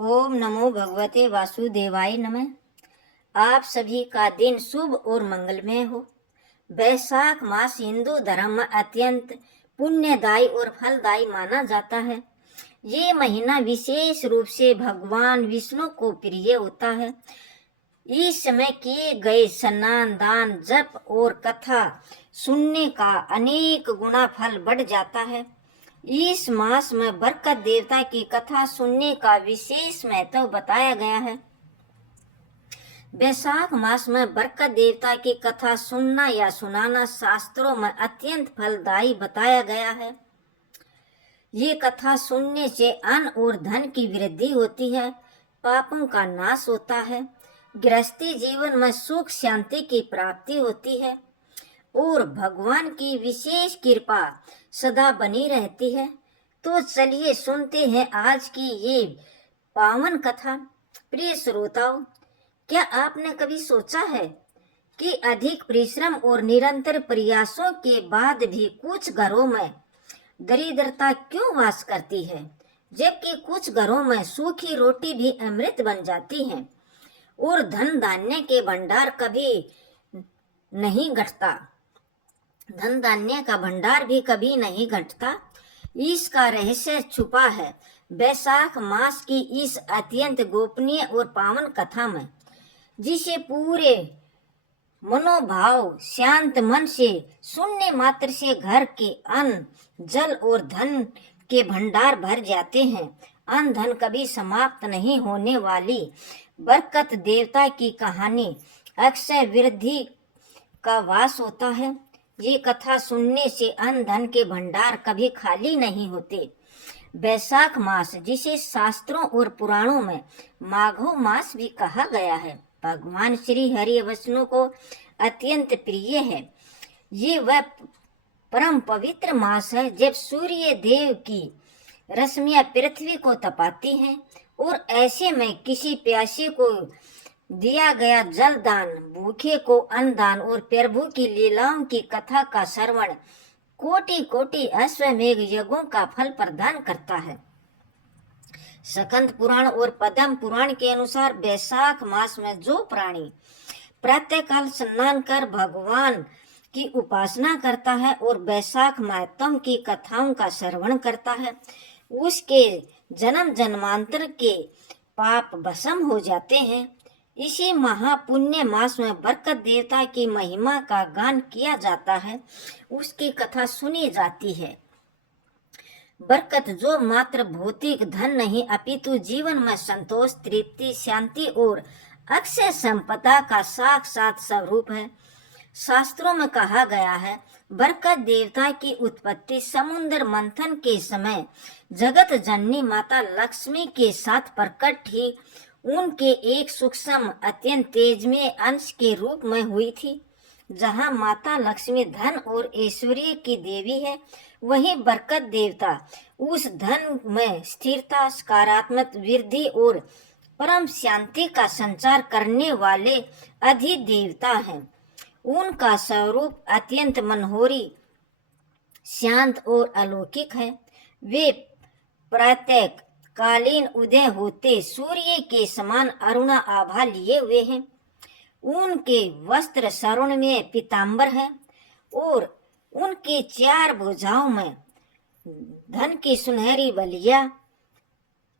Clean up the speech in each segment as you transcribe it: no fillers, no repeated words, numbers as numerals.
ओम नमो भगवते वासुदेवाय नमः। आप सभी का दिन शुभ और मंगलमय हो। वैशाख मास हिंदू धर्म में अत्यंत पुण्यदायी और फलदायी माना जाता है। ये महीना विशेष रूप से भगवान विष्णु को प्रिय होता है। इस समय किए गए स्नान, दान, जप और कथा सुनने का अनेक गुना फल बढ़ जाता है। इस मास में बरकत देवता की कथा सुनने का विशेष महत्व बताया गया है। वैशाख मास में बरकत देवता की कथा सुनना या सुनाना शास्त्रों में अत्यंत फलदायी बताया गया है। ये कथा सुनने से अन्न और धन की वृद्धि होती है, पापों का नाश होता है, गृहस्थी जीवन में सुख शांति की प्राप्ति होती है और भगवान की विशेष कृपा सदा बनी रहती है। तो चलिए सुनते हैं आज की ये पावन कथा। प्रिय श्रोताओ, क्या आपने कभी सोचा है कि अधिक परिश्रम और निरंतर प्रयासों के बाद भी कुछ घरों में दरिद्रता क्यों वास करती है, जबकि कुछ घरों में सूखी रोटी भी अमृत बन जाती है और धन धान्य के भंडार कभी नहीं घटता। धन धान्य का भंडार भी कभी नहीं घटता। इसका रहस्य छुपा है वैशाख मास की इस अत्यंत गोपनीय और पावन कथा में, जिसे पूरे मनोभाव शांत मन से सुनने मात्र से घर के अन्न, जल और धन के भंडार भर जाते हैं। अन्न धन कभी समाप्त नहीं होने वाली बरकत देवता की कहानी, अक्षय वृद्धि का वास होता है। ये कथा सुनने से अन्न धन के भंडार कभी खाली नहीं होते। वैशाख मास, जिसे शास्त्रों और पुराणों में माघो मास भी कहा गया है, भगवान श्री हरि विष्णु को अत्यंत प्रिय है। ये वह परम पवित्र मास है जब सूर्य देव की रश्मियां पृथ्वी को तपाती हैं और ऐसे में किसी प्यासे को दिया गया जल दान, भूखे को अन्न दान और प्रभु की लीलाओं की कथा का श्रवण कोटि कोटि अश्वमेघ यज्ञों का फल प्रदान करता है। स्कंद पुराण और पद्म पुराण के अनुसार वैशाख मास में जो प्राणी प्रातःकाल स्नान कर भगवान की उपासना करता है और वैशाख मातम की कथाओं का श्रवण करता है, उसके जन्म जन्मांतर के पाप भस्म हो जाते हैं। इसी महापुण्य मास में बरकत देवता की महिमा का गान किया जाता है, उसकी कथा सुनी जाती है। बरकत जो मात्र भौतिक धन नहीं अपितु जीवन में संतोष, तृप्ति, शांति और अक्षय संपदा का साक्षात स्वरूप है। शास्त्रों में कहा गया है, बरकत देवता की उत्पत्ति समुद्र मंथन के समय जगत जननी माता लक्ष्मी के साथ प्रकट ही उनके एक सूक्ष्म अत्यंत तेजमय अंश के रूप में हुई थी। जहाँ माता लक्ष्मी धन और ऐश्वर्य की देवी है, वहीं बरकत देवता उस धन में स्थिरता, सकारात्मक वृद्धि और परम शांति का संचार करने वाले अधिदेवता हैं। उनका स्वरूप अत्यंत मनोहरी, शांत और अलौकिक है। वे प्रातः कालीन उदय होते सूर्य के समान अरुणा आभा लिए हुए हैं। उनके वस्त्र स्वर्ण में पीताम्बर है और उनके चार भुजाओं में धन की सुनहरी बलिया,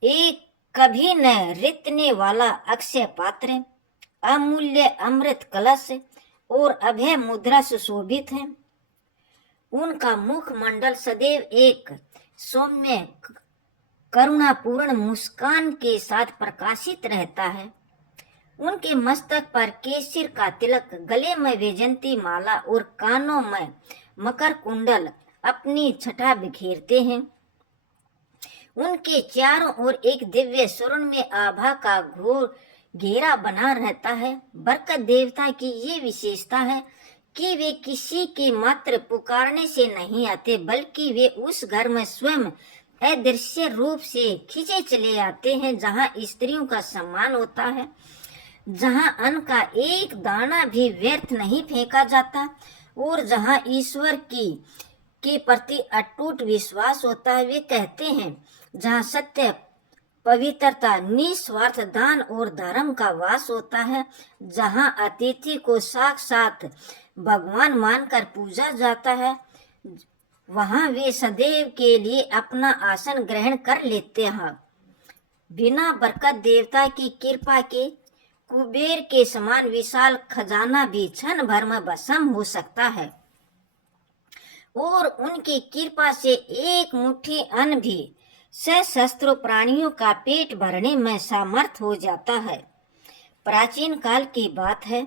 एक कभी न रितने वाला अक्षय पात्र, अमूल्य अमृत कलश और अभय मुद्रा सुशोभित है। उनका मुखमंडल सदैव एक सौम्य करुणापूर्ण मुस्कान के साथ प्रकाशित रहता है। उनके मस्तक पर केसर का तिलक, गले में वैजयंती माला और कानों में मकर कुंडल अपनी छटा बिखेरते हैं। उनके चारों ओर एक दिव्य स्वर्ण में आभा का घोर घेरा बना रहता है। बरकत देवता की ये विशेषता है कि वे किसी के मात्र पुकारने से नहीं आते, बल्कि वे उस घर में स्वयं अदृश्य रूप से खींचे चले आते हैं जहां स्त्रियों का सम्मान होता है, जहां अन्न का एक दाना भी व्यर्थ नहीं फेंका जाता और जहां ईश्वर के प्रति अटूट विश्वास होता है। वे कहते हैं, जहां सत्य पवित्रता, निस्वार्थ दान और धर्म का वास होता है। जहाँ अतिथि को साक्षात भगवान मानकर पूजा जाता है, वहाँ वे सदैव के लिए अपना आसन ग्रहण कर लेते हैं। बिना बरकत देवता की कृपा के कुबेर के समान विशाल खजाना भी क्षण भर में भस्म हो सकता है और उनकी कृपा से एक मुट्ठी अन्न भी सशस्त्र प्राणियों का पेट भरने में समर्थ हो जाता है। प्राचीन काल की बात है,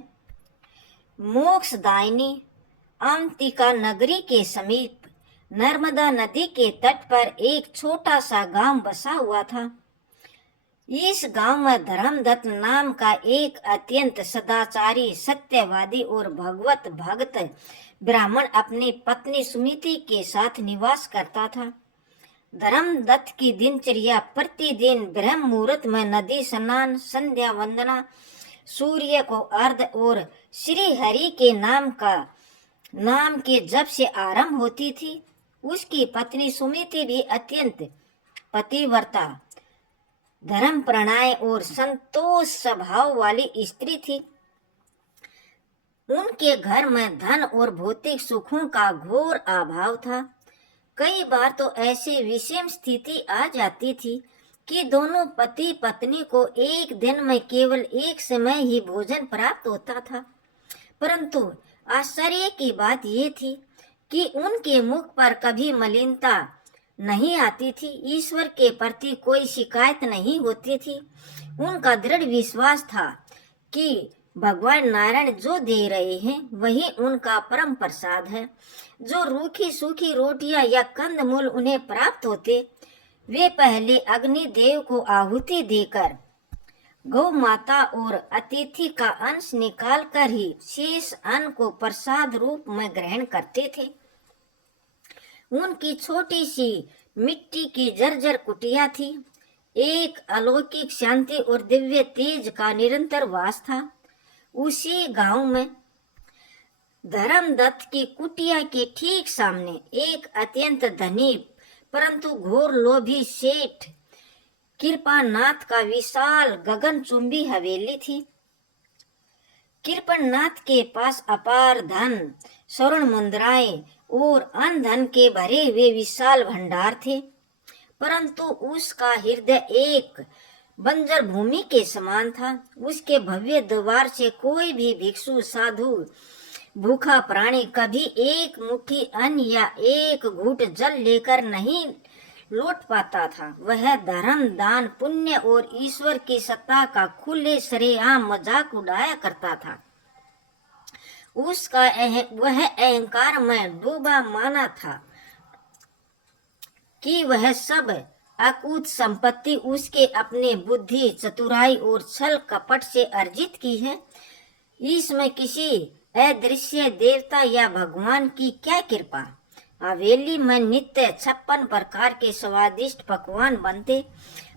मोक्षदायिनी अवंतिका नगरी के समीप नर्मदा नदी के तट पर एक छोटा सा गांव बसा हुआ था। इस गांव में धर्मदत्त नाम का एक अत्यंत सदाचारी, सत्यवादी और भगवत भक्त ब्राह्मण अपनी पत्नी सुमिति के साथ निवास करता था। धर्मदत्त की दिनचर्या प्रतिदिन ब्रह्म मुहूर्त में नदी स्नान, संध्या वंदना, सूर्य को अर्घ्य और श्री हरि के नाम के जप से आरंभ होती थी। उसकी पत्नी सुमिति भी अत्यंत पतिव्रता, धर्मपरायण और संतोष स्वभाव वाली स्त्री थी। उनके घर में धन और भौतिक सुखों का घोर अभाव था। कई बार तो ऐसी विषम स्थिति आ जाती थी कि दोनों पति पत्नी को एक दिन में केवल एक समय ही भोजन प्राप्त होता था। परंतु आश्चर्य की बात ये थी कि उनके मुख पर कभी मलिनता नहीं आती थी। ईश्वर के प्रति कोई शिकायत नहीं होती थी। उनका दृढ़ विश्वास था कि भगवान नारायण जो दे रहे हैं वही उनका परम प्रसाद है। जो रूखी सूखी रोटियां या कंदमूल उन्हें प्राप्त होते, वे पहले अग्निदेव को आहुति देकर गौ माता और अतिथि का अंश निकालकर ही शेष अन्न को प्रसाद रूप में ग्रहण करते थे। उनकी छोटी सी मिट्टी की जर्जर कुटिया थी। एक अलौकिक शांति और दिव्य तेज का निरंतर वास था। उसी गांव में धर्मदत्त की कुटिया के ठीक सामने एक अत्यंत धनी परंतु घोर लोभी सेठ कृपानाथ का विशाल गगनचुंबी हवेली थी। कृपणनाथ के पास अपार धन, स्वर्ण मुद्राएं और अन्न धन के भरे हुए विशाल भंडार थे, परंतु उसका हृदय एक बंजर भूमि के समान था। उसके भव्य द्वार से कोई भी भिक्षु, साधु, भूखा प्राणी कभी एक मुट्ठी अन्न या एक घूंट जल लेकर नहीं लौट पाता था। वह धर्म, दान, पुण्य और ईश्वर की सत्ता का खुले सरेआम मजाक उड़ाया करता था। उसका वह अहंकार में डूबा माना था कि वह सब अकूत संपत्ति उसके अपने बुद्धि, चतुराई और छल कपट से अर्जित की है। इसमें किसी अदृश्य देवता या भगवान की क्या कृपा। हवेली में नित्य 56 प्रकार के स्वादिष्ट पकवान बनते,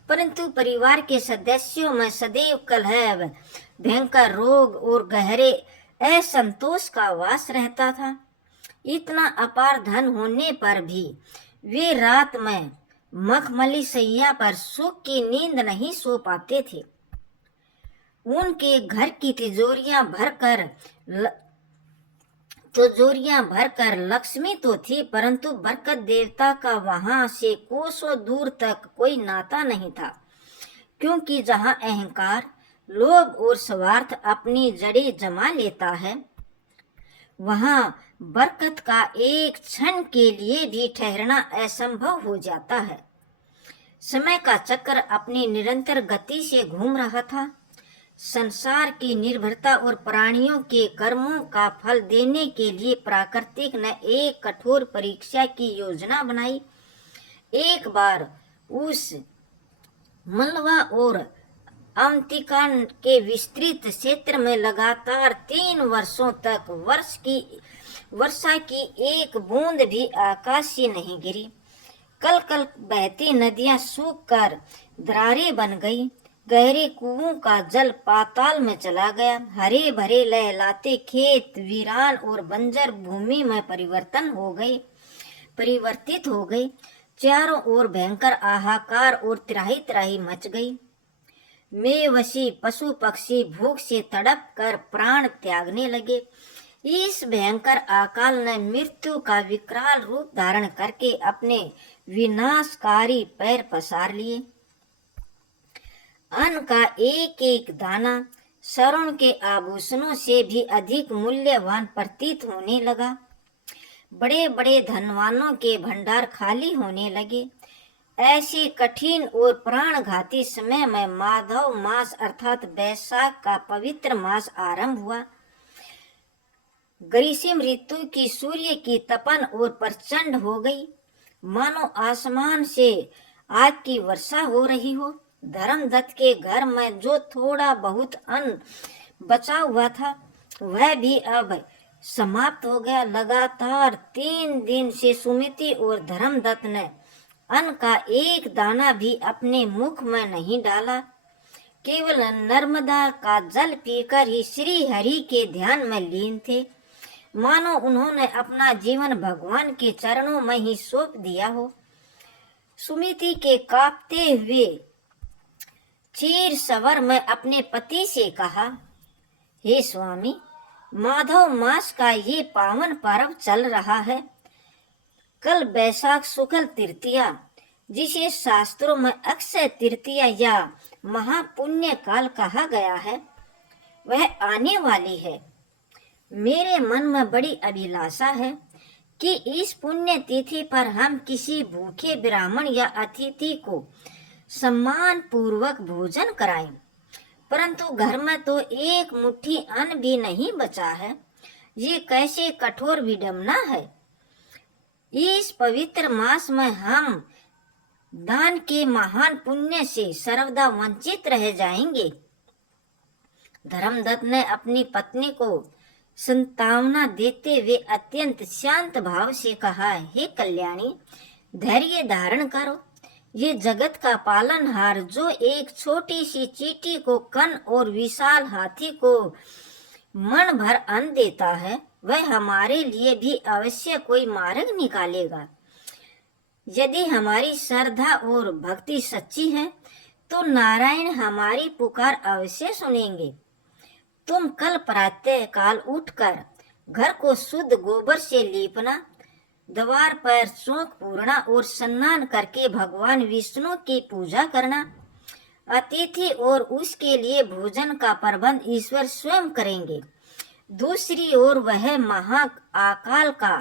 परंतु परिवार के सदस्यों में सदैव कलह, भयंकर रोग और गहरे असंतोष का वास रहता था। इतना अपार धन होने पर भी वे रात में मखमली सैया पर सुख की नींद नहीं सो पाते थे। उनके घर की तिजोरियां भरकर लक्ष्मी तो थी, परंतु बरकत देवता का वहां से कोसों दूर तक कोई नाता नहीं था। क्योंकि जहां अहंकार, लोभ और स्वार्थ अपनी जड़ें जमा लेता है, वहां बरकत का एक क्षण के लिए भी ठहरना असंभव हो जाता है। समय का चक्र अपनी निरंतर गति से घूम रहा था। संसार की निर्भरता और प्राणियों के कर्मों का फल देने के लिए प्राकृतिक ने एक कठोर परीक्षा की योजना बनाई। एक बार उस मलवा और अवंतिका के विस्तृत क्षेत्र में लगातार 3 वर्षों तक वर्षा की एक बूंद भी आकाश से नहीं गिरी। कल कल बहती नदियां सूखकर दरारें बन गई। गहरे कुओं का जल पाताल में चला गया। हरे भरे लहलाते खेत वीरान और बंजर भूमि में परिवर्तित हो गए। चारों ओर भयंकर हाहाकार और त्राही त्राही मच गई। मेवशी पशु पक्षी भूख से तड़प कर प्राण त्यागने लगे। इस भयंकर अकाल ने मृत्यु का विकराल रूप धारण करके अपने विनाशकारी पैर पसार लिए। अन्न का एक एक दाना स्वर्ण के आभूषणों से भी अधिक मूल्यवान प्रतीत होने लगा। बड़े बड़े धनवानों के भंडार खाली होने लगे। ऐसे कठिन और प्राणघाती समय में माधव मास अर्थात बैसाख का पवित्र मास आरंभ हुआ। ग्रीष्म ऋतु की सूर्य की तपन और प्रचंड हो गई, मानो आसमान से आग की वर्षा हो रही हो। धर्मदत्त के घर में जो थोड़ा बहुत अन्न बचा हुआ था वह भी अब समाप्त हो गया। लगातार 3 दिन से सुमिति और धर्मदत्त ने अन्न का एक दाना भी अपने मुख में नहीं डाला। केवल नर्मदा का जल पीकर ही श्री हरि के ध्यान में लीन थे, मानो उन्होंने अपना जीवन भगवान के चरणों में ही सौंप दिया हो। सुमिति के कांपते हुए चीर स्वर में अपने पति से कहा, हे स्वामी, माधव मास का ये पावन पर्व चल रहा है। कल बैसाख शुक्ल तृतीया, जिसे शास्त्रों में अक्षय तृतीया या महापुण्य काल कहा गया है, वह आने वाली है। मेरे मन में बड़ी अभिलाषा है कि इस पुण्य तिथि पर हम किसी भूखे ब्राह्मण या अतिथि को सम्मान पूर्वक भोजन कराएं, परंतु घर में तो एक मुट्ठी अन्न भी नहीं बचा है। ये कैसे कठोर विडंबना है। इस पवित्र मास में हम दान के महान पुण्य से सर्वदा वंचित रह जाएंगे। धर्मदत्त ने अपनी पत्नी को संतावना देते हुए अत्यंत शांत भाव से कहा, हे कल्याणी, धैर्य धारण करो। ये जगत का पालनहार जो एक छोटी सी चींटी को कन और विशाल हाथी को मन भर अन्न देता है, वह हमारे लिए भी अवश्य कोई मार्ग निकालेगा। यदि हमारी श्रद्धा और भक्ति सच्ची है तो नारायण हमारी पुकार अवश्य सुनेंगे। तुम कल प्रातः काल उठकर घर को शुद्ध गोबर से लीपना, द्वार पर चौक पूरना और स्नान करके भगवान विष्णु की पूजा करना। अतिथि और उसके लिए भोजन का प्रबंध ईश्वर स्वयं करेंगे। दूसरी ओर वह महाअकाल का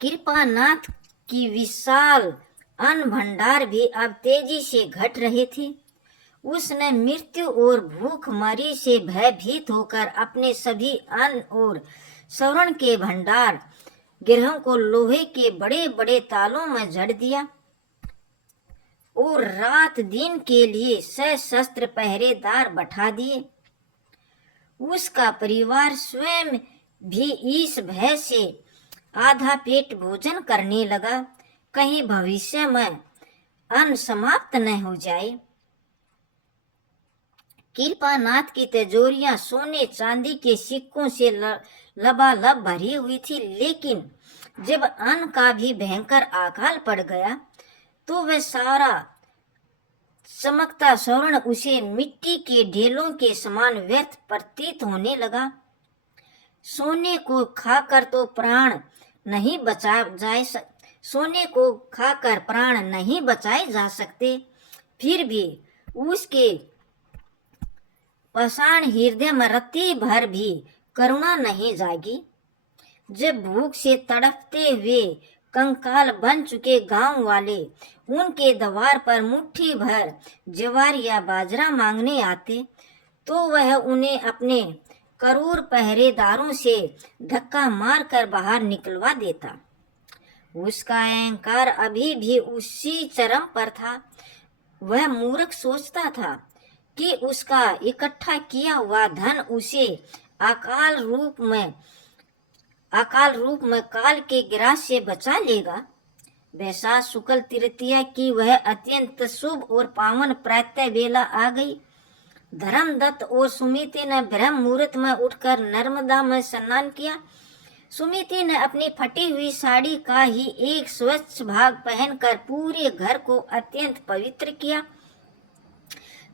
कृपानाथ की विशाल अन्न भंडार भी अब तेजी से घट रहे थे। उसने मृत्यु और भूखमरी से भयभीत होकर अपने सभी अन्न और स्वर्ण के भंडार गृहों को लोहे के बड़े बड़े तालों में जड़ दिया और रात दिन के लिए सशस्त्र पहरेदार बैठा दिए। उसका परिवार स्वयं भी इस भय से आधा पेट भोजन करने लगा, कहीं भविष्य में अन्न समाप्त न हो जाए। कृपानाथ की तिजोरियां सोने चांदी के सिक्कों से लबालब भरी हुई थी, लेकिन जब अन्न का भी भयंकर अकाल पड़ गया तो वह सारा चमकता स्वर्ण उसे मिट्टी के ढेलों के समान व्यर्थ प्रतीत होने लगा। सोने को खाकर तो प्राण नहीं बचाए जा सकते, फिर भी उसके पाषाण हृदय में रत्ती भर भी करुणा नहीं जागी। जब भूख से तड़पते हुए कंकाल बन चुके गांव वाले उनके द्वार पर मुट्ठी भर ज्वार या बाजरा मांगने आते तो वह उन्हें अपने करूर पहरेदारों से धक्का मारकर बाहर निकलवा देता। उसका अहंकार अभी भी उसी चरम पर था। वह मूर्ख सोचता था कि उसका इकट्ठा किया हुआ धन उसे अकाल रूप में काल के ग्रास से बचा लेगा। बैसाख शुक्ल तृतीया की वह अत्यंत शुभ और पावन प्रातः बेला आ गई। धर्मदत्त और सुमिति ने ब्रह्म मुहूर्त में उठकर नर्मदा में स्नान किया। सुमिति ने अपनी फटी हुई साड़ी का ही एक स्वच्छ भाग पहनकर पूरे घर को अत्यंत पवित्र किया।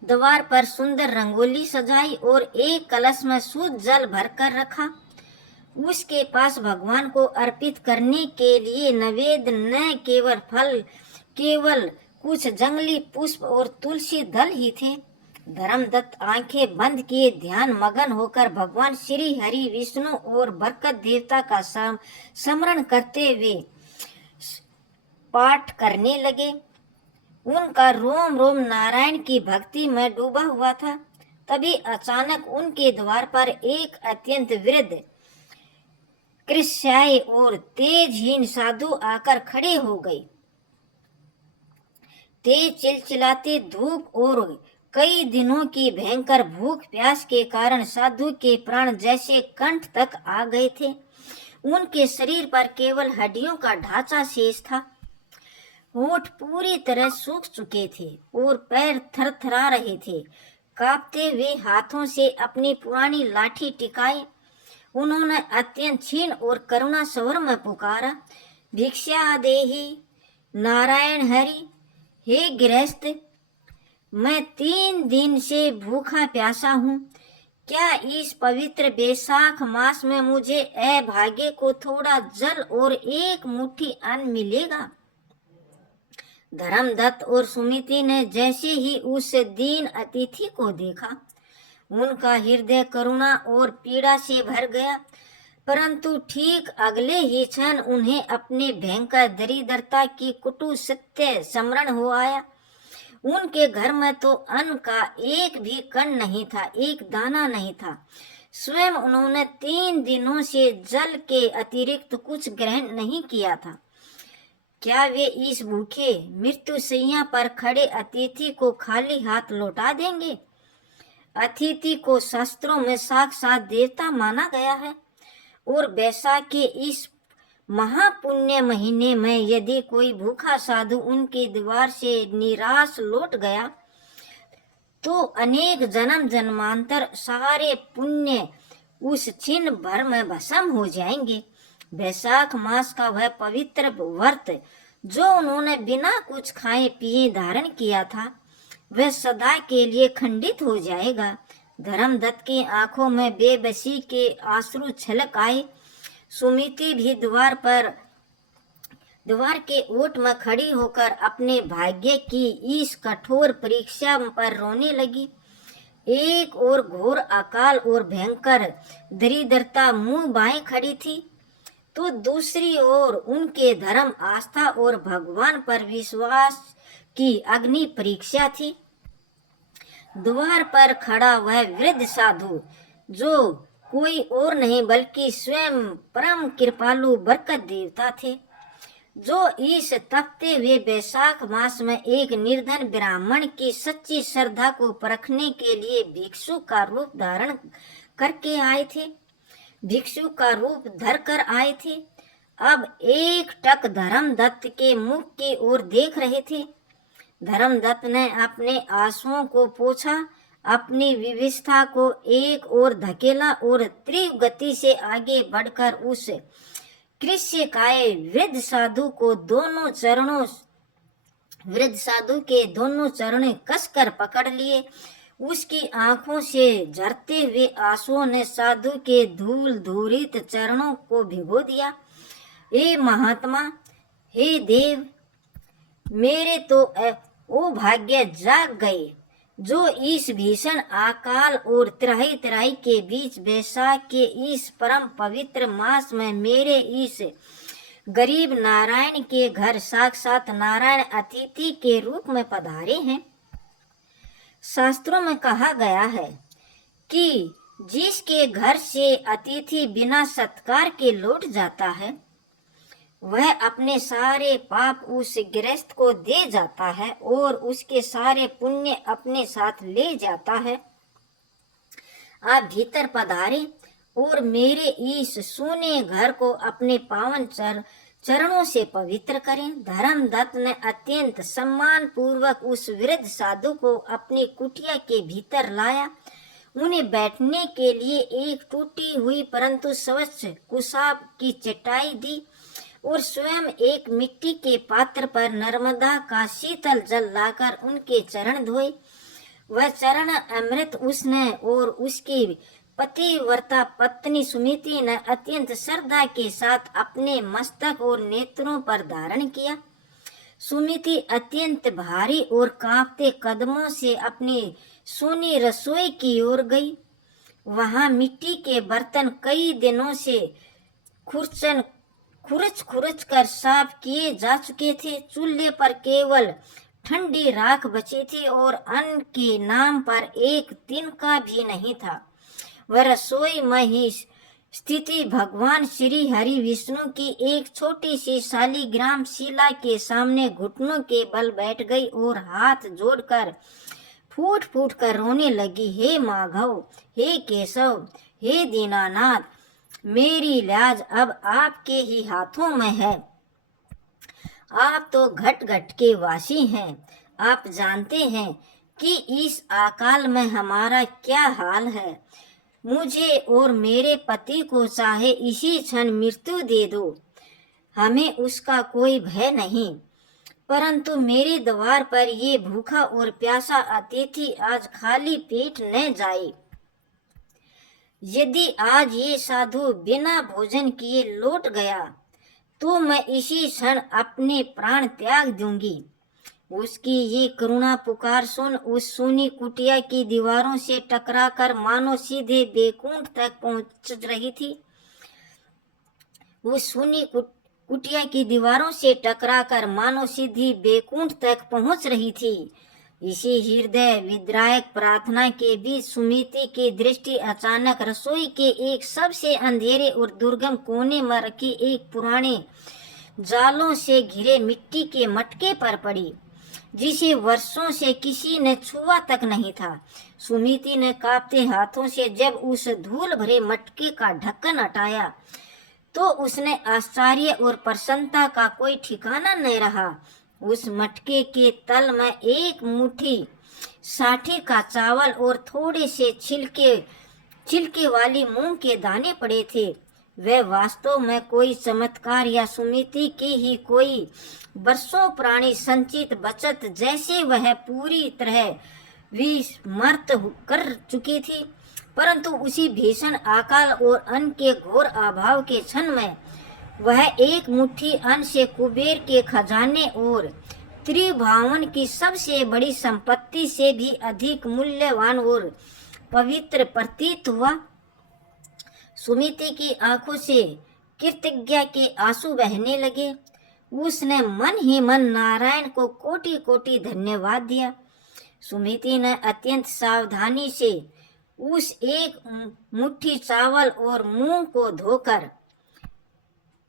द्वार पर सुंदर रंगोली सजाई और एक कलश में शुद्ध जल भरकर रखा। उसके पास भगवान को अर्पित करने के लिए नैवेद्य न केवल फल, केवल कुछ जंगली पुष्प और तुलसी दल ही थे। धर्मदत्त आंखें बंद किए ध्यान मगन होकर भगवान श्री हरि, विष्णु और बरकत देवता का स्मरण करते हुए पाठ करने लगे। उनका रोम रोम नारायण की भक्ति में डूबा हुआ था। तभी अचानक उनके द्वार पर एक अत्यंत वृद्ध, कृष्याय और तेजहीन साधु आकर खड़े हो गए। तेज चिलचिलाती धूप और कई दिनों की भयंकर भूख प्यास के कारण साधु के प्राण जैसे कंठ तक आ गए थे। उनके शरीर पर केवल हड्डियों का ढांचा शेष था। होठ पूरी तरह सूख चुके थे और पैर थरथरा रहे थे। कांपते हुए हाथों से अपनी पुरानी लाठी टिकाई उन्होंने अत्यंत क्षीण और करुणा स्वर में पुकारा, भिक्षा देहि नारायण हरि। हे गृहस्थ, मैं 3 दिन से भूखा प्यासा हूँ। क्या इस पवित्र बैसाख मास में मुझे अभागे को थोड़ा जल और एक मुट्ठी अन्न मिलेगा? धर्मदत्त और सुमिति ने जैसे ही उस दीन अतिथि को देखा, उनका हृदय करुणा और पीड़ा से भर गया। परंतु ठीक अगले ही क्षण उन्हें अपने भयंकर दरिद्रता की कुटु सत्य स्मरण हो आया। उनके घर में तो अन्न का एक भी कण नहीं था, एक दाना नहीं था। स्वयं उन्होंने 3 दिनों से जल के अतिरिक्त कुछ ग्रहण नहीं किया था। क्या वे इस भूखे मृत्युशैया पर खड़े अतिथि को खाली हाथ लौटा देंगे? अतिथि को शास्त्रों में साक्षात देवता माना गया है और बैसाख के इस महापुण्य महीने में यदि कोई भूखा साधु उनके द्वार से निराश लौट गया तो अनेक जन्म जन्मांतर सारे पुण्य उस क्षण भर में भस्म हो जाएंगे। बैसाख मास का वह पवित्र व्रत जो उन्होंने बिना कुछ खाए पिए धारण किया था, वह सदा के लिए खंडित हो जाएगा। धर्मदत्त की आंखों में बेबसी के आंसू छलक आए। सुमिति भी द्वार के ओट में खड़ी होकर अपने भाग्य की इस कठोर परीक्षा पर रोने लगी। एक और घोर अकाल और भयंकर दरिद्रता मुंह बाएं खड़ी थी, तो दूसरी ओर उनके धर्म, आस्था और भगवान पर विश्वास की अग्नि परीक्षा थी। द्वार पर खड़ा वह वृद्ध साधु, जो कोई और नहीं बल्कि स्वयं परम कृपालु बरकत देवता थे, जो इस तपते हुए बैसाख मास में एक निर्धन ब्राह्मण की सच्ची श्रद्धा को परखने के लिए भिक्षु का रूप धारण करके आए थे, भिक्षु का रूप धर कर आए थे। अब एक टक धर्मदत्त के मुख की ओर देख रहे थे। धर्मदत्त ने अपने आंसुओं को पोंछा, अपनी विविधता को एक ओर धकेला और तीव्र गति से आगे बढ़कर उस कृष्यकाय वृद्ध साधु के दोनों चरणों कसकर पकड़ लिए। उसकी आंखों से झरते हुए आंसुओं ने साधु के धूल धूरित चरणों को भिगो दिया। हे महात्मा, हे देव, मेरे तो ओ भाग्य जाग गए, जो इस भीषण अकाल और त्राही त्राही के बीच बैसाख के इस परम पवित्र मास में मेरे इस गरीब नारायण के घर साक्षात नारायण अतिथि के रूप में पधारे हैं। शास्त्रों में कहा गया है कि जिसके घर से अतिथि बिना सत्कार के लौट जाता है, वह अपने सारे पाप उस गृहस्थ को दे जाता है और उसके सारे पुण्य अपने साथ ले जाता है। आप भीतर पधारे और मेरे इस सूने घर को अपने पावन चरणों से पवित्र करें। धर्मदत्त ने अत्यंत सम्मान पूर्वक उस वृद्ध साधु को अपनी कुटिया के भीतर लाया। उन्हें बैठने के लिए एक टूटी हुई परंतु स्वच्छ कुशाब की चटाई दी और स्वयं एक मिट्टी के पात्र पर नर्मदा का शीतल जल लाकर उनके चरण धोए। वह चरण अमृत उसने और उसकी पतिव्रता पत्नी सुमिति ने अत्यंत श्रद्धा के साथ अपने मस्तक और नेत्रों पर धारण किया। सुमिति अत्यंत भारी और कांपते कदमों से अपनी सोनी रसोई की ओर गई। वहां मिट्टी के बर्तन कई दिनों से खुरच कर साफ किए जा चुके थे। चूल्हे पर केवल ठंडी राख बची थी और अन्न के नाम पर एक तिनका भी नहीं था। वह रसोई में ही स्थिति भगवान श्री हरि विष्णु की एक छोटी सी शालीग्राम शिला के सामने घुटनों के बल बैठ गई और हाथ जोड़कर फूट फूट कर रोने लगी। हे माधव, हे केशव, हे दीनानाथ, मेरी लाज अब आपके ही हाथों में है। आप तो घट घट के वासी हैं। आप जानते हैं कि इस अकाल में हमारा क्या हाल है। मुझे और मेरे पति को चाहे इसी क्षण मृत्यु दे दो, हमें उसका कोई भय नहीं, परंतु मेरे द्वार पर ये भूखा और प्यासा अतिथि आज खाली पेट न जाए। यदि आज ये साधु बिना भोजन किए लौट गया तो मैं इसी क्षण अपने प्राण त्याग दूंगी। उसकी ये करुणा पुकार सुन उस सूनी कुटिया की दीवारों से टकराकर मानो सीधे बैकुंठ तक पहुंच रही थी। उस सूनी कुटिया की दीवारों से टकराकर मानो सीधी बैकुंठ तक पहुंच रही थी। इसी हृदय विद्रायक प्रार्थना के बीच सुमिति की दृष्टि अचानक रसोई के एक सबसे अंधेरे और दुर्गम कोने में रखी एक पुराने जालों से घिरे मिट्टी के मटके पर पड़ी, जिसे वर्षों से किसी ने छुआ तक नहीं था। सुमिति ने कांपते हाथों से जब उस धूल भरे मटके का ढक्कन हटाया तो उसने आश्चर्य और प्रसन्नता का कोई ठिकाना नहीं रहा। उस मटके के तल में एक मुट्ठी साठी का चावल और थोड़े से छिलके वाली मूंग के दाने पड़े थे। वह वास्तव में कोई चमत्कार या सुमिति की ही कोई वर्षों पुरानी संचित बचत जैसे वह पूरी तरह विस्मृत कर चुकी थी। परंतु उसी भीषण अकाल और अन्न के घोर अभाव के क्षण में वह एक मुट्ठी अन्न से कुबेर के खजाने और त्रिभुवन की सबसे बड़ी संपत्ति से भी अधिक मूल्यवान और पवित्र प्रतीत हुआ। सुमिति की आंखों से कृतज्ञता के आंसू बहने लगे। उसने मन ही मन नारायण को कोटि कोटि धन्यवाद दिया। सुमिति ने अत्यंत सावधानी से उस एक मुट्ठी चावल और मूंग को धोकर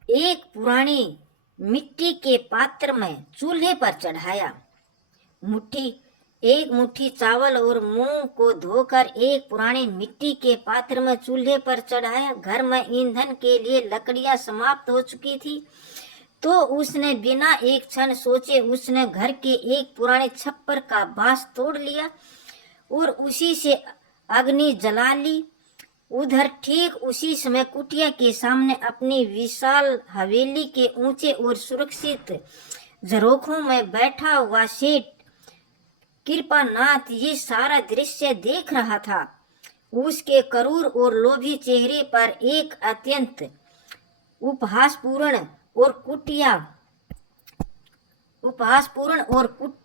एक पुरानी मिट्टी के पात्र में चूल्हे पर चढ़ाया। एक मुट्ठी चावल और मूंग को धोकर एक पुरानी मिट्टी के पात्र में चूल्हे पर चढ़ाया। घर में ईंधन के लिए लकड़ियां समाप्त हो चुकी थी तो उसने बिना एक क्षण सोचे उसने घर के एक पुराने छप्पर का बांस तोड़ लिया और उसी से अग्नि जला ली। उधर ठीक उसी समय कुटिया के सामने अपनी विशाल हवेली के ऊंचे और सुरक्षित झरोखों में बैठा हुआ सेठ कृपानाथ ये सारा दृश्य देख रहा था। उसके क्रूर और लोभी चेहरे पर एक अत्यंत उपहासपूर्ण और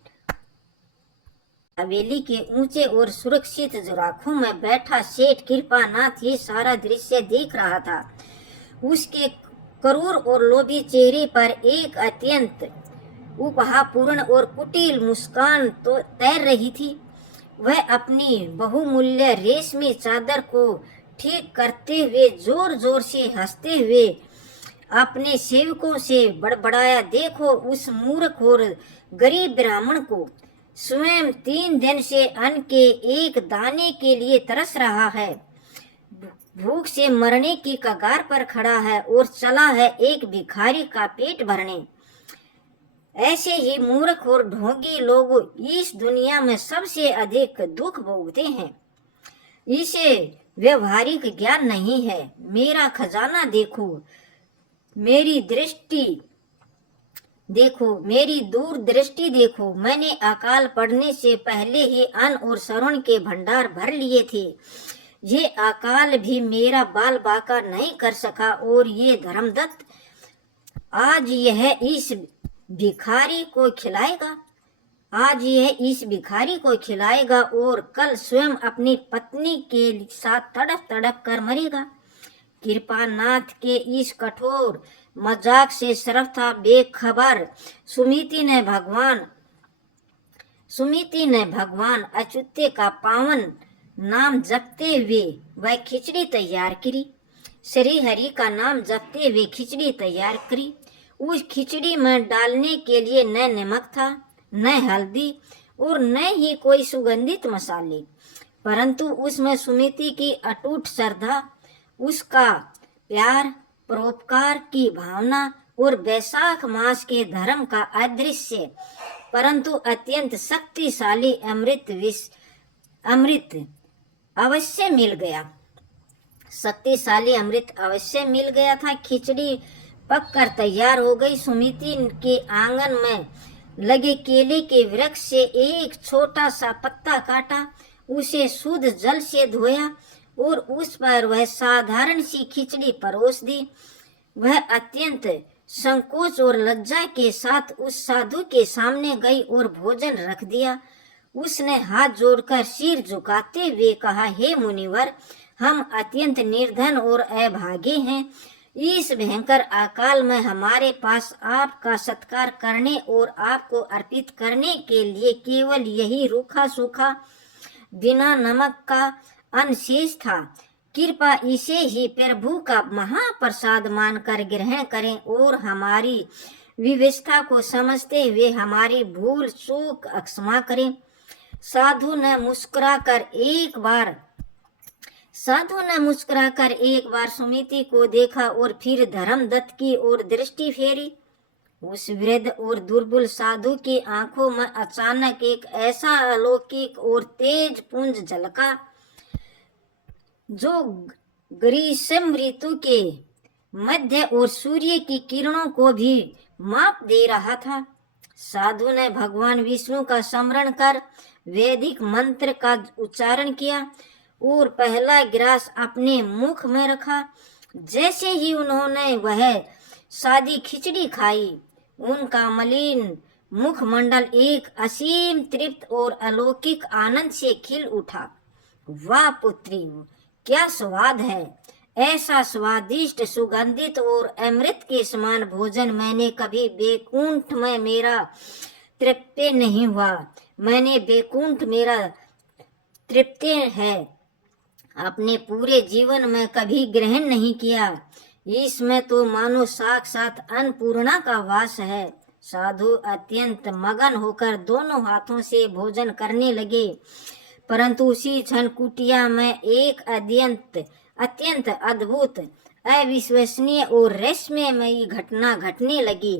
हवेली के ऊंचे और सुरक्षित झरोखों में बैठा सेठ कृपानाथ ये सारा दृश्य देख रहा था। उसके क्रूर और लोभी चेहरे पर एक अत्यंत उपहासपूर्ण और कुटिल मुस्कान तो तैर रही थी। वह अपनी बहुमूल्य रेशमी चादर को ठीक करते हुए जोर जोर से हंसते हुए अपने सेवकों से बड़बड़ाया, देखो उस मूर्ख और गरीब ब्राह्मण को स्वयं 3 दिन से अन्न के एक दाने के लिए तरस रहा है, भूख से मरने की कगार पर खड़ा है और चला है एक भिखारी का पेट भरने। ऐसे ही मूर्ख और ढोंगी लोग इस दुनिया में सबसे अधिक दुख भोगते हैं। इसे व्यवहारिक ज्ञान नहीं है। मेरा खजाना देखो, मेरी दूरदृष्टि देखो। मैंने अकाल पड़ने से पहले ही अन्न और श्रवण के भंडार भर लिए थे। ये अकाल भी मेरा बाल बाका नहीं कर सका। और ये धर्मदत्त आज यह इस भिखारी को खिलाएगा और कल स्वयं अपनी पत्नी के साथ तड़प तड़प कर मरेगा। कृपानाथ के इस कठोर मजाक से सर्वथा बेखबर सुमिति ने भगवान अच्युत का पावन नाम जपते हुए वह खिचड़ी तैयार करी। श्री हरि का नाम जपते हुए खिचड़ी तैयार करी। उस खिचड़ी में डालने के लिए न नमक था, न हल्दी और न ही कोई सुगंधित मसाले, परंतु उसमें सुमिति की अटूट श्रद्धा, उसका प्यार, परोपकार की भावना और वैशाख मास के धर्म का अदृश्य परंतु अत्यंत शक्तिशाली अमृत अवश्य मिल गया था। खिचड़ी पककर तैयार हो गई। सुमिति के आंगन में लगे केले के वृक्ष से एक छोटा सा पत्ता काटा, उसे शुद्ध जल से धोया और उस पर वह साधारण सी खिचड़ी परोस दी। वह अत्यंत संकोच और लज्जा के साथ उस साधु के सामने गई और भोजन रख दिया। उसने हाथ जोड़कर सिर झुकाते हुए कहा, हे मुनिवर, हम अत्यंत निर्धन और अभागे हैं। इस भयंकर अकाल में हमारे पास आपका सत्कार करने और आपको अर्पित करने के लिए केवल यही रूखा सूखा बिना नमक का अन्न शेष था। कृपा इसे ही प्रभु का महाप्रसाद मानकर ग्रहण करें और हमारी विवशता को समझते हुए हमारी भूल चूक क्षमा करें। साधु ने मुस्कुराकर एक बार सुमिति को देखा और फिर धर्मदत्त की ओर दृष्टि फेरी। उस वृद्ध और दुर्बल साधु की आंखों में अचानक एक ऐसा अलौकिक और तेज पुंज झलका जो ग्रीष्म ऋतु के मध्य और सूर्य की किरणों को भी माप दे रहा था। साधु ने भगवान विष्णु का स्मरण कर वैदिक मंत्र का उच्चारण किया और पहला गिलास अपने मुख में रखा। जैसे ही उन्होंने वह सादी खिचड़ी खाई, उनका मलिन मुखमंडल एक असीम तृप्त और अलौकिक आनंद से खिल उठा। वाह पुत्री, क्या स्वाद है! ऐसा स्वादिष्ट, सुगंधित और अमृत के समान भोजन मैंने कभी बैकुंठ में मेरा तृप्ति नहीं हुआ। मेरा तृप्ति है अपने पूरे जीवन में कभी ग्रहण नहीं किया। इसमें तो मानो साक्षात अन्नपूर्णा का वास है। साधु अत्यंत मगन होकर दोनों हाथों से भोजन करने लगे, परंतु उसी क्षण कुटिया में एक अत्यंत अद्भुत, अविश्वसनीय और रहस्यमयी घटना घटने लगी।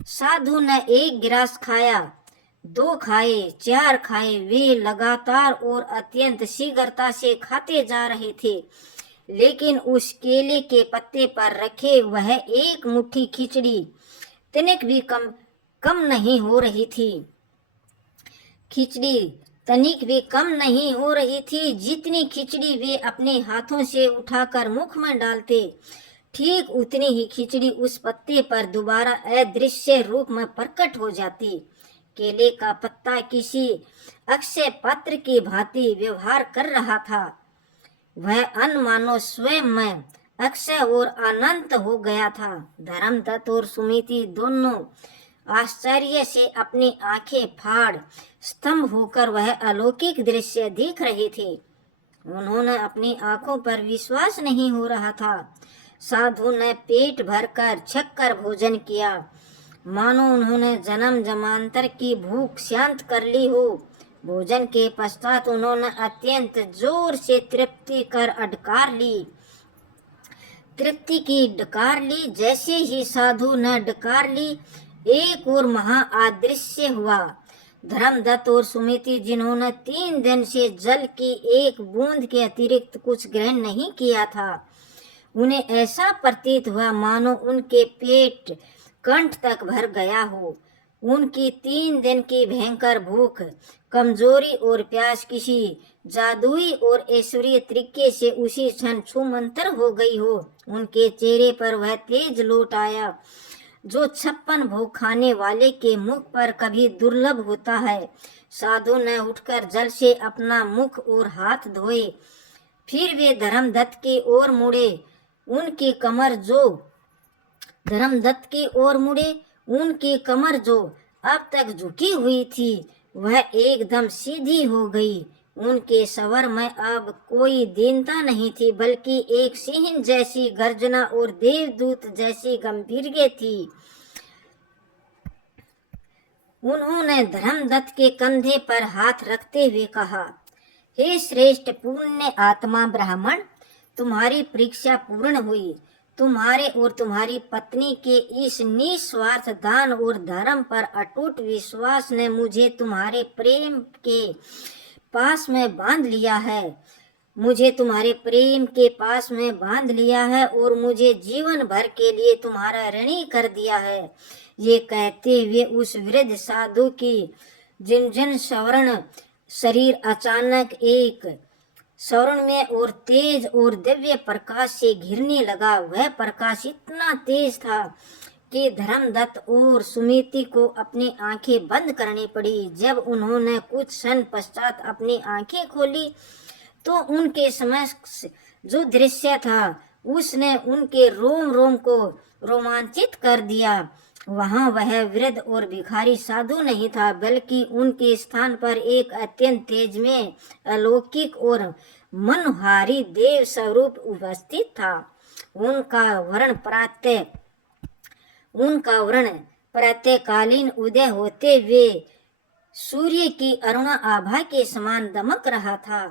साधु ने एक गिलास खाया, 2 खाए, 4 खाए। वे लगातार और अत्यंत शीघ्रता से खाते जा रहे थे, लेकिन उस केले के पत्ते पर रखे वह एक मुट्ठी खिचड़ी तनिक भी कम नहीं हो रही थी। जितनी खिचड़ी वे अपने हाथों से उठाकर मुख में डालते, ठीक उतनी ही खिचड़ी उस पत्ते पर दोबारा अदृश्य रूप में प्रकट हो जाती। केले का पत्ता किसी अक्षय पात्र की भांति व्यवहार कर रहा था। वह अन्न मानो स्वयं में अक्षय और अनंत हो गया था। धर्मदत्त और सुमिति दोनों आश्चर्य से अपनी आंखें फाड़ स्तंभ होकर वह अलौकिक दृश्य देख रहे थे। उन्होंने अपनी आंखों पर विश्वास नहीं हो रहा था। साधु ने पेट भरकर छककर भोजन किया, मानो उन्होंने जन्म जमांतर की भूख शांत कर ली हो। भोजन के पश्चात उन्होंने अत्यंत जोर से तृप्ति की डकार ली। जैसे ही साधु ने डकार ली, एक और महाअदृश्य हुआ। धर्मदत्त और सुमिति, जिन्होंने 3 दिन से जल की एक बूंद के अतिरिक्त कुछ ग्रहण नहीं किया था, उन्हें ऐसा प्रतीत हुआ मानो उनके पेट कंठ तक भर गया हो। उनकी 3 दिन की भयंकर भूख, कमजोरी और प्यास किसी जादुई और ऐश्वर्य तरीके से उसी क्षण छूमंतर हो गई हो। उनके चेहरे पर वह तेज लौट आया जो 56 भोग खाने वाले के मुख पर कभी दुर्लभ होता है। साधु ने उठकर जल से अपना मुख और हाथ धोए, फिर वे धर्मदत्त की ओर मुड़े। उनकी कमर जो अब तक झुकी हुई थी, वह एकदम सीधी हो गई। उनके स्वर में अब कोई दीनता नहीं थी, बल्कि एक सिंह जैसी गर्जना और देवदूत जैसी गंभीरता थी। उन्होंने धर्मदत्त के कंधे पर हाथ रखते हुए कहा, हे श्रेष्ठ पुण्य आत्मा ब्राह्मण, तुम्हारी परीक्षा पूर्ण हुई। तुम्हारे और तुम्हारी पत्नी के इस निस्वार्थ दान और धर्म पर अटूट विश्वास ने मुझे तुम्हारे प्रेम के पास में बांध लिया है और मुझे जीवन भर के लिए तुम्हारा ऋणी कर दिया है। ये कहते हुए उस वृद्ध साधु की जिनजन स्वर्ण शरीर अचानक एक स्वर्ण में और तेज और दिव्य प्रकाश से घिरने लगा। वह प्रकाश इतना तेज था कि धर्मदत्त और सुमिति को अपनी आंखें बंद करनी पड़ी। जब उन्होंने कुछ क्षण पश्चात अपनी आंखें खोली तो उनके समक्ष जो दृश्य था उसने उनके रोम रोम को रोमांचित कर दिया। वहां वह वृद्ध और भिखारी साधु नहीं था, बल्कि उनके स्थान पर एक अत्यंत तेजमय, अलौकिक और मनोहारी देव स्वरूप उपस्थित था। उनका वर्ण प्रातःकालीन उदय होते हुए सूर्य की अरुण आभा के समान दमक रहा था।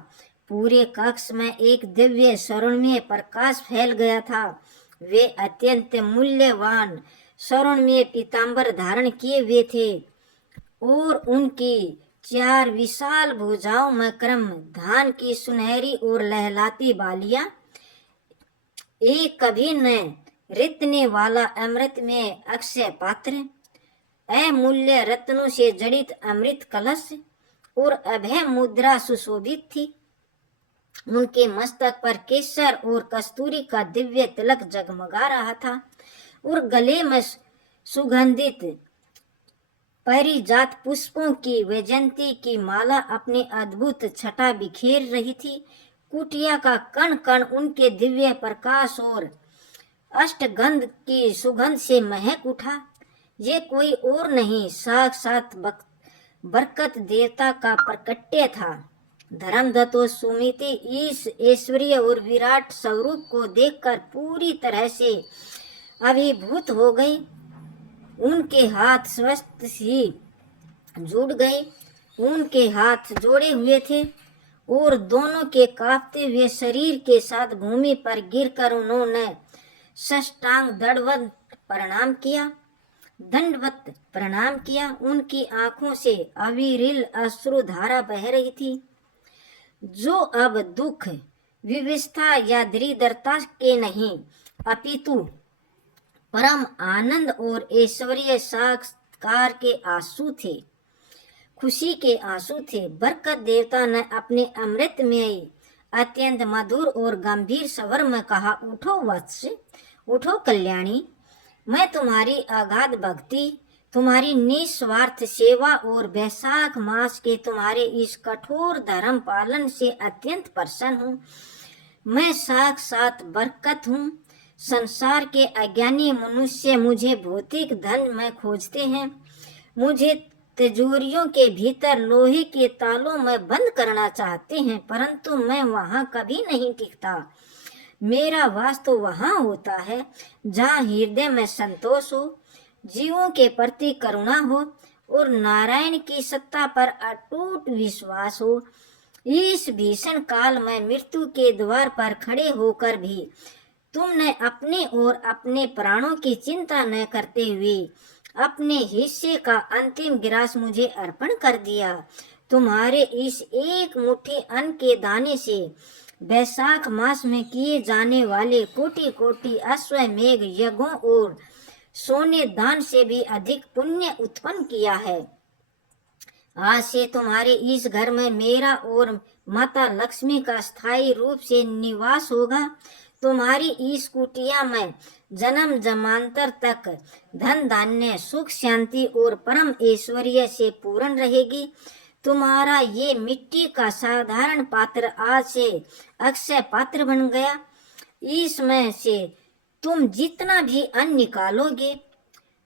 पूरे कक्ष में एक दिव्य स्वर्णमय प्रकाश फैल गया था। वे अत्यंत मूल्यवान स्वर्णमय पीतांबर धारण किए हुए थे और उनकी 4 विशाल भुजाओं में क्रम धान की सुनहरी और लहलाती बालियां, एक कभी न रितने वाला अमृत में अक्षय पात्र, अमूल्य रत्नों से जड़ित अमृत कलश और अभय मुद्रा सुशोभित थी। उनके मस्तक पर केसर और कस्तूरी का दिव्य तिलक जगमगा रहा था और गले में सुगंधित परिजात पुष्पों की वैजयंती की माला अपनी अद्भुत छटा बिखेर रही थी। कुटिया का कण कण उनके दिव्य प्रकाश और अष्टगंध की सुगंध से महक उठा। ये कोई और नहीं, साक्षात बरकत देवता का प्रकट्य था। धर्मदत्त और सुमिति इस ऐश्वर्य और विराट स्वरूप को देखकर पूरी तरह से अभिभूत हो गए। उनके हाथ स्वस्थ ही जुड़ गए। उनके हाथ जोड़े हुए थे और दोनों के कांपते हुए शरीर के साथ भूमि पर गिरकर उन्होंने साष्टांग दंडवत प्रणाम किया। उनकी आंखों से अविरल अश्रुधारा बह रही थी, जो अब दुख, विवशता या दरिद्रता के नहीं, अपितु परम आनंद और ऐश्वर्य साक्षात्कार के आंसू थे, खुशी के आंसू थे। बरकत देवता ने अपने अमृतमय, अत्यंत मधुर और गंभीर स्वर में कहा, उठो वत्स, उठो कल्याणी, मैं तुम्हारी अगाध भक्ति, तुम्हारी निस्वार्थ सेवा और वैशाख मास के तुम्हारे इस कठोर धर्म पालन से अत्यंत प्रसन्न हूँ। मैं साक्षात बरकत हूँ। संसार के अज्ञानी मनुष्य मुझे भौतिक धन में खोजते हैं, मुझे तिजोरियों के भीतर लोहे के तालों में बंद करना चाहते हैं, परंतु मैं वहां कभी नहीं टिकता। मेरा वास तो वहां होता है जहां हृदय में संतोष हो, जीवों के प्रति करुणा हो और नारायण की सत्ता पर अटूट विश्वास हो। इस भीषण काल में मृत्यु के द्वार पर खड़े होकर भी तुमने अपने और अपने प्राणों की चिंता न करते हुए अपने हिस्से का अंतिम गिरास मुझे अर्पण कर दिया। तुम्हारे इस एक मुट्ठी अन्न के दाने से वैशाख मास में किए जाने वाले कोटि कोटि अश्वमेघ यज्ञों और सोने दान से भी अधिक पुण्य उत्पन्न किया है। आज से तुम्हारे इस घर में मेरा और माता लक्ष्मी का स्थायी रूप से निवास होगा। तुम्हारी इस कुटिया में जन्म जन्मांतर तक धन धान्य सुख शांति और परम ऐश्वर्य से पूर्ण रहेगी। तुम्हारा ये मिट्टी का साधारण पात्र आज से अक्षय पात्र बन गया। इसमें से तुम जितना भी अन्न निकालोगे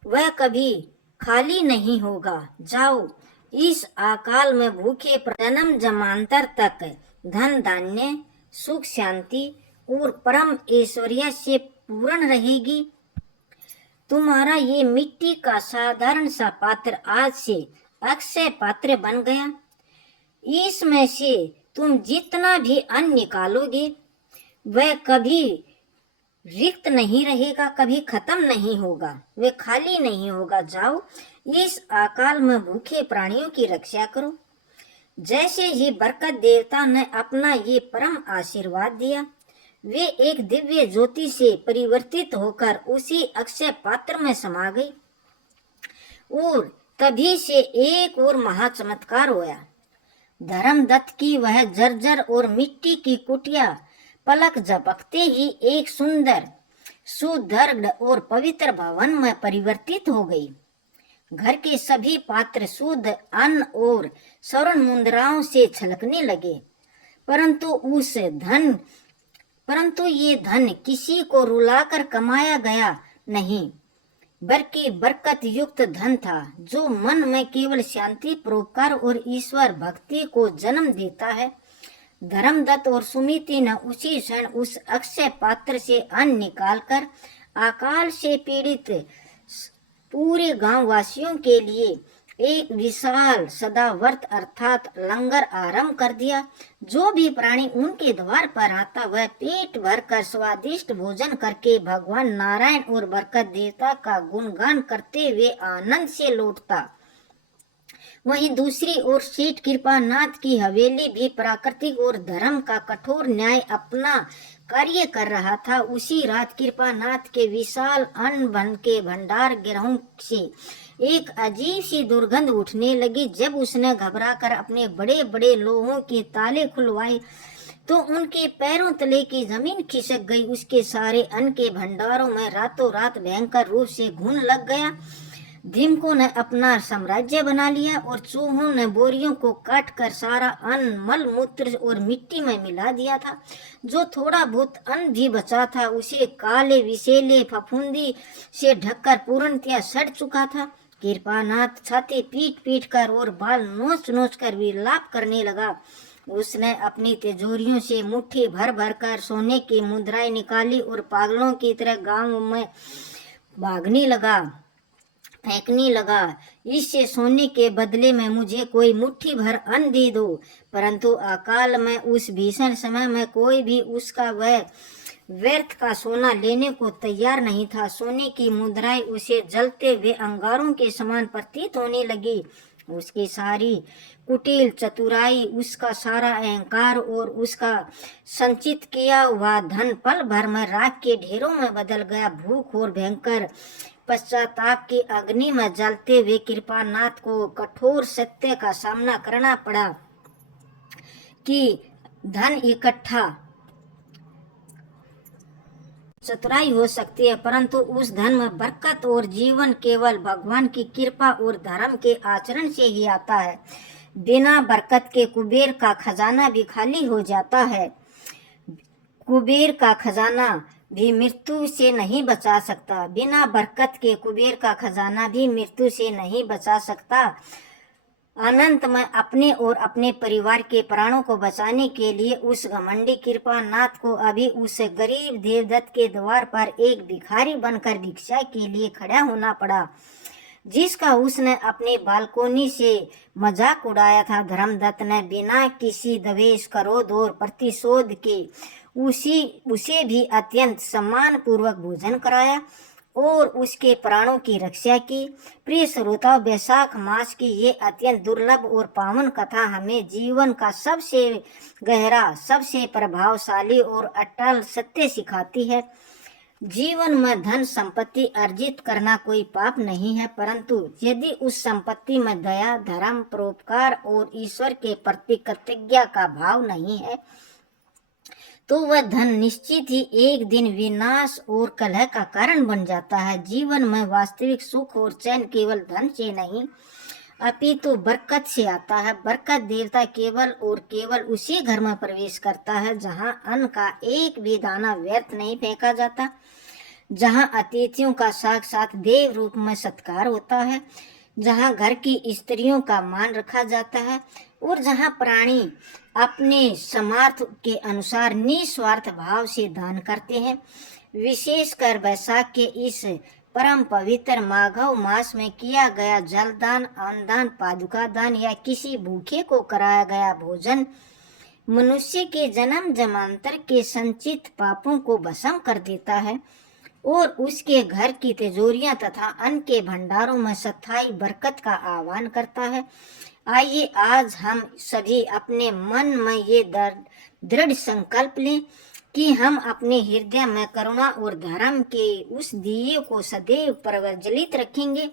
वह कभी खाली नहीं होगा। जाओ, इस अकाल में भूखे जन्म जन्मांतर तक धन धान्य सुख शांति और परम ऐश्वर्य से पूर्ण रहेगी। तुम्हारा ये मिट्टी का साधारण सा पात्र आज से अक्षय पात्र बन गया। इसमें से तुम जितना भी अन्न निकालोगे वह कभी रिक्त नहीं रहेगा, कभी खत्म नहीं होगा, वे खाली नहीं होगा। जाओ, इस अकाल में भूखे प्राणियों की रक्षा करो। जैसे ही बरकत देवता ने अपना ये परम आशीर्वाद दिया, वे एक दिव्य ज्योति से परिवर्तित होकर उसी अक्षय पात्र में समा गई और तभी से एक और महाचमत्कार हुआ। धर्मदत्त की वह जर्जर और मिट्टी की कुटिया पलक झपकते ही एक सुंदर सुदृढ़ और पवित्र भवन में परिवर्तित हो गई। घर के सभी पात्र शुद्ध अन्न और स्वर्ण मुद्राओं से छलकने लगे, परंतु ये धन किसी को रुलाकर कमाया गया नहीं, बल्कि बरकत युक्त धन था जो मन में केवल शांति परोपकार और ईश्वर भक्ति को जन्म देता है। धर्मदत्त और सुमिति ने उसी क्षण उस अक्षय पात्र से अन्न निकालकर अकाल से पीड़ित पूरे गांव वासियों के लिए एक विशाल सदाव्रत अर्थात लंगर आरंभ कर दिया। जो भी प्राणी उनके द्वार पर आता वह पेट भरकर स्वादिष्ट भोजन करके भगवान नारायण और बरकत देवता का गुणगान करते हुए आनंद से लौटता। वहीं दूसरी ओर सेठ कृपानाथ की हवेली भी प्राकृतिक और धर्म का कठोर न्याय अपना कार्य कर रहा था। उसी रात कृपानाथ के विशाल अन्न बन के भंडार गृहों से एक अजीब सी दुर्गंध उठने लगी। जब उसने घबराकर अपने बड़े बड़े लोहों के ताले खुलवाए तो उनके पैरों तले की जमीन खिसक गई। उसके सारे अन्न के भंडारों में रातों रात भयंकर रूप से घुन लग गया। दीमकों ने अपना साम्राज्य बना लिया और चूहों ने बोरियों को काट कर सारा अन्न मल मूत्र और मिट्टी में मिला दिया था। जो थोड़ा बहुत अन्न भी बचा था उसे काले विषैले फफूंदी से ढककर पूर्णतया सड़ चुका था। कृपानाथ छाती पीट पीट कर और बाल नोच नोच कर विलाप करने लगा। उसने अपनी तिजोरियों से मुट्ठी भर भर कर सोने की मुद्राएं निकाली और पागलों की तरह गांव में भागने लगा, फेंकने लगा। इससे सोने के बदले में मुझे कोई मुट्ठी भर अन्न दे दो। परंतु अकाल में उस भीषण समय में कोई भी उसका वह व्यर्थ का सोना लेने को तैयार नहीं था। सोने की मुद्राएं उसे जलते हुए अंगारों के समान प्रतीत होने लगी। उसकी सारी कुटिल चतुराई, उसका सारा अहंकार और उसका संचित किया हुआ धन पल भर में राख के ढेरों में बदल गया। भूख और भयंकर पश्चाताप की अग्नि में जलते हुए कृपानाथ को कठोर सत्य का सामना करना पड़ा कि धन इकट्ठा चतुराई हो सकती है, परंतु उस धन में बरकत और जीवन केवल भगवान की कृपा और धर्म के आचरण से ही आता है। बिना बरकत के कुबेर का खजाना भी खाली हो जाता है। कुबेर का खजाना भी मृत्यु से नहीं बचा सकता। बिना बरकत के कुबेर का खजाना भी मृत्यु से नहीं बचा सकता। अनंत में अपने और अपने परिवार के प्राणों को बचाने के लिए उस घमंडी कृपानाथ को अभी उस गरीब देवदत्त के द्वार पर एक भिखारी बनकर भिक्षा के लिए खड़ा होना पड़ा, जिसका उसने अपने बालकोनी से मजाक उड़ाया था। धर्मदत्त ने बिना किसी द्वेष, क्रोध और प्रतिशोध के उसे भी अत्यंत सम्मान पूर्वक भोजन कराया और उसके प्राणों की रक्षा की। प्रिय श्रोताओं, वैशाख मास की ये अत्यंत दुर्लभ और पावन कथा हमें जीवन का सबसे गहरा, सबसे प्रभावशाली और अटल सत्य सिखाती है। जीवन में धन संपत्ति अर्जित करना कोई पाप नहीं है, परंतु यदि उस संपत्ति में दया, धर्म, परोपकार और ईश्वर के प्रति कृतज्ञता का भाव नहीं है तो वह धन निश्चित ही एक दिन विनाश और कलह का कारण बन जाता है। जीवन में वास्तविक सुख और चैन केवल धन से नहीं अपितु बरकत से आता है। बरकत देवता केवल और केवल उसी घर में प्रवेश करता है जहां अन्न का एक भी दाना व्यर्थ नहीं फेंका जाता, जहां अतिथियों का साक्षात देव रूप में सत्कार होता है, जहां घर की स्त्रियों का मान रखा जाता है और जहां प्राणी अपने समर्थ के अनुसार निस्वार्थ भाव से दान करते हैं। विशेषकर वैशाख के इस परम पवित्र माघव मास में किया गया जलदान, अन्नदान, पादुका दान या किसी भूखे को कराया गया भोजन मनुष्य के जन्म जन्मांतर के संचित पापों को भस्म कर देता है और उसके घर की तिजोरियां तथा अन्न के भंडारों में स्थायी बरकत का आह्वान करता है। आइए आज हम सभी अपने मन में ये दृढ़ संकल्प लें कि हम अपने हृदय में करुणा और धर्म के उस दिए को सदैव प्रज्वलित रखेंगे।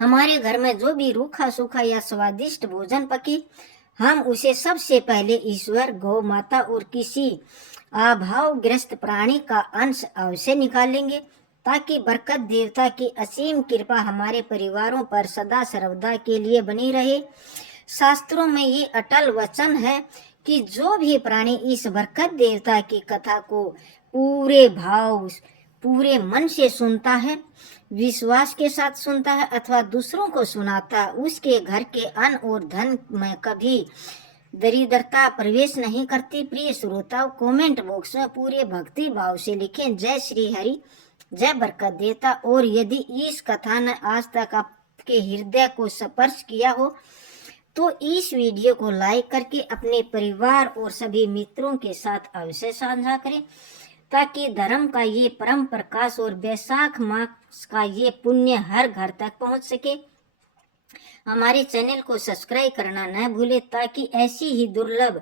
हमारे घर में जो भी रूखा सूखा या स्वादिष्ट भोजन पके, हम उसे सबसे पहले ईश्वर, गौ माता और किसी अभावग्रस्त प्राणी का अंश अवश्य निकालेंगे, ताकि बरकत देवता की असीम कृपा हमारे परिवारों पर सदा सर्वदा के लिए बनी रहे। शास्त्रों में ये अटल वचन है कि जो भी प्राणी इस बरकत देवता की कथा को पूरे भाव, पूरे मन से सुनता है, विश्वास के साथ सुनता है अथवा दूसरों को सुनाता है, उसके घर के अन्न और धन में कभी दरिद्रता प्रवेश नहीं करती। प्रिय श्रोताओं, कमेंट बॉक्स में पूरे भक्ति भाव से लिखें जय श्री हरि, जय बरकत देवता। और यदि इस कथा ने आज तक आपके हृदय को स्पर्श किया हो तो इस वीडियो को लाइक करके अपने परिवार और सभी मित्रों के साथ अवश्य साझा करें, ताकि धर्म का ये परम प्रकाश और वैशाख मास का ये पुण्य हर घर तक पहुंच सके। हमारे चैनल को सब्सक्राइब करना न भूले, ताकि ऐसी ही दुर्लभ,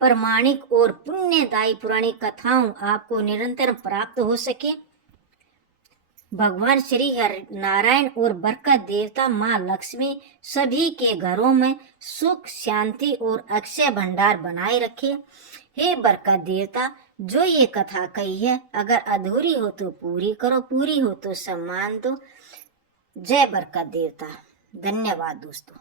प्रमाणिक और पुण्यदायी पुरानी कथाओं आपको निरंतर प्राप्त हो सके। भगवान श्री नारायण और बरकत देवता माँ लक्ष्मी सभी के घरों में सुख, शांति और अक्षय भंडार बनाए रखे। हे बरकत देवता, जो ये कथा कही है अगर अधूरी हो तो पूरी करो, पूरी हो तो सम्मान दो। जय बरकत देवता। धन्यवाद दोस्तों।